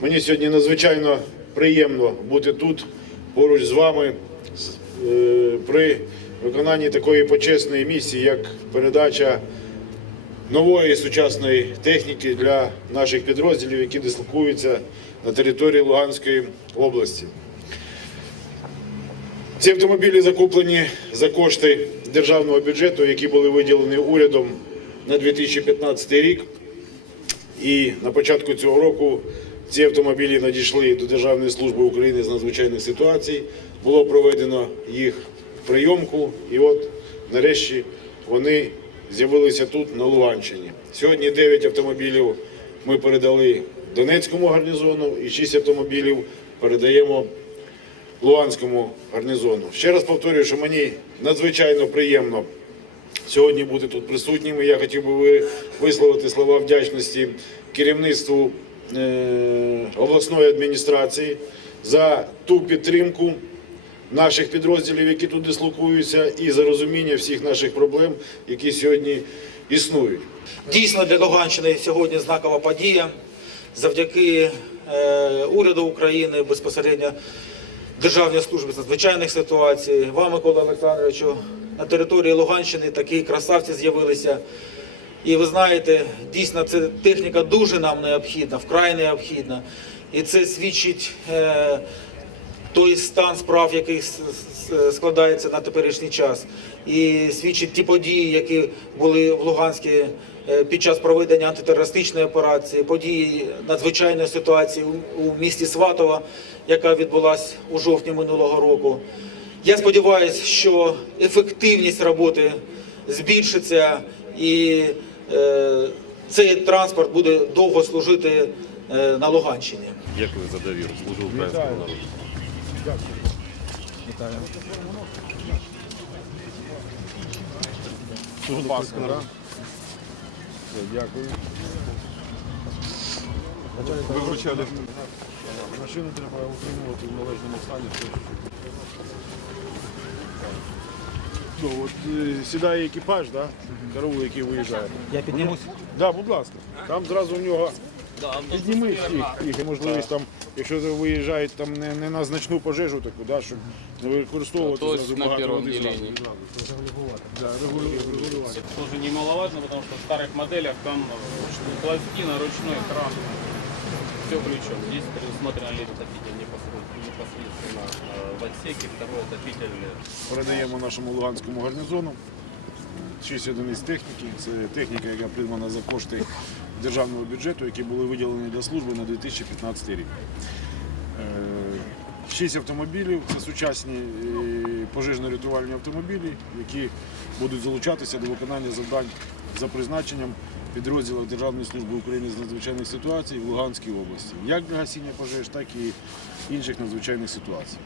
Мені сьогодні надзвичайно приємно бути тут поруч з вами е, при виконанні такої почесної місії, як передача нової сучасної техніки для наших підрозділів, які дислокуються на території Луганської області. Ці автомобілі закуплені за кошти державного бюджету, які були виділені урядом на 2015 рік. І на початку цього року ці автомобілі надійшли до Державної служби України з надзвичайних ситуацій. Було проведено їх прийомку, і от нарешті вони з'явилися тут, на Луганщині. Сьогодні 9 автомобілів ми передали Донецькому гарнізону і 6 автомобілів передаємо Луганському гарнізону. Ще раз повторюю, що мені надзвичайно приємно сьогодні бути тут присутніми. Я хотів би ви- висловити слова вдячності керівництву обласної адміністрації за ту підтримку наших підрозділів, які тут дислокуються, і за розуміння всіх наших проблем, які сьогодні існують. Дійсно для Луганщини сьогодні знакова подія. Завдяки е, уряду України безпосередньо Державній службі з надзвичайних ситуацій, вам, Микола Олександровичу, на території Луганщини такі красавці з'явилися. І ви знаєте, дійсно ця техніка дуже нам необхідна, вкрай необхідна. І це свідчить е, той стан справ, який складається на теперішній час, і свідчить ті події, які були в Луганській е, під час проведення антитерористичної операції, події надзвичайної ситуації у- місті Сватова, яка відбулася у жовтні минулого року. Я сподіваюся, що ефективність роботи збільшиться і цей транспорт буде довго служити е, на Луганщині. Дякую за довіру. Служу українському народу. Дякую. Ви вручали Машину треба утримувати в належному стані Ну, от, е, сідає екіпаж, да? караул, який виїжджає. Я піднімусь. Да, будь ласка. Там зразу в нього підніми їх, їх і можливість там, якщо виїжджають там не, не на значну пожежу таку, да, щоб не використовувати То есть зразу на багато первом води зразу. делении. Да, регулю- регулювати. Тоже немаловажно, потому что в старых моделях там э, пластина, ручной экран, все включено. Здесь предусмотрено ледотопитель непосредственно, непосредственно э, в отсеке, второй отопитель Передаємо нашому Луганському гарнізону. Шість одиниць техніки. Це техніка, яка придбана за кошти державного бюджету, які були виділені для служби на 2015 рік. Е, Шість автомобілів це сучасні е, пожежно-рятувальні автомобілі, які будуть залучатися до виконання завдань за призначенням підрозділів Державної служби України з надзвичайних ситуацій в Луганській області, як для гасіння пожеж, так і інших надзвичайних ситуацій.